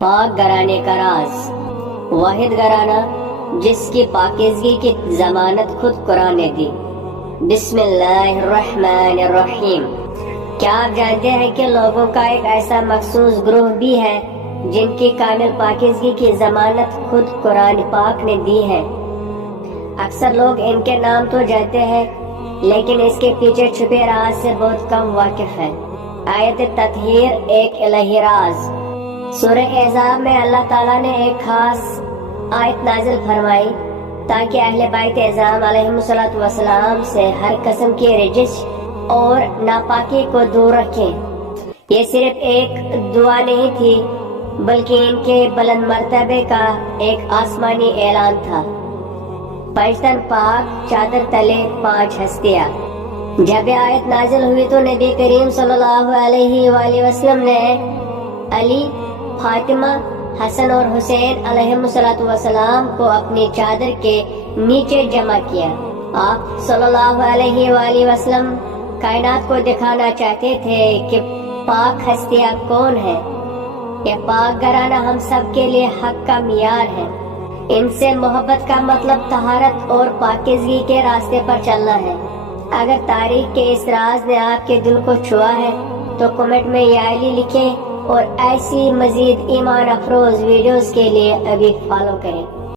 پاک گھرانے کا راز، واحد گھرانہ جس کی پاکیزگی کی ضمانت خود قرآن نے دی۔ بسم اللہ الرحمن الرحیم۔ کیا آپ جانتے ہیں کہ لوگوں کا ایک ایسا مخصوص گروہ بھی ہے جن کی کامل پاکیزگی کی ضمانت خود قرآن پاک نے دی ہے؟ اکثر لوگ ان کے نام تو جانتے ہیں، لیکن اس کے پیچھے چھپے راز سے بہت کم واقف ہے۔ آیت تطہیر ایک الہی راز۔ سورہ احزاب میں اللہ تعالیٰ نے ایک خاص آیت نازل فرمائی تاکہ اہل بیت اعظام علیہم السلام سے ہر قسم کی رجس اور ناپاکی کو دور رکھیں۔ یہ صرف ایک دعا نہیں تھی بلکہ ان کے بلند مرتبے کا ایک آسمانی اعلان تھا۔ پنجتن پاک چادر تلے 5 ہستیاں۔ جب یہ آیت نازل ہوئی تو نبی کریم صلی اللہ علیہ وآلہ وسلم نے علی، فاطمہ، حسن اور حسین علیہم السلام کو اپنی چادر کے نیچے جمع کیا۔ آپ صلی اللہ علیہ وآلہ وسلم کائنات کو دکھانا چاہتے تھے کہ پاک ہستیاں کون ہیں۔ یہ پاک گھرانہ ہم سب کے لیے حق کا معیار ہے۔ ان سے محبت کا مطلب طہارت اور پاکیزگی کے راستے پر چلنا ہے۔ اگر تاریخ کے اس راز نے آپ کے دل کو چھوا ہے تو کمنٹ میں یا علی لکھیں، اور ایسی مزید ایمان افروز ویڈیوز کے لیے ابھی فالو کریں۔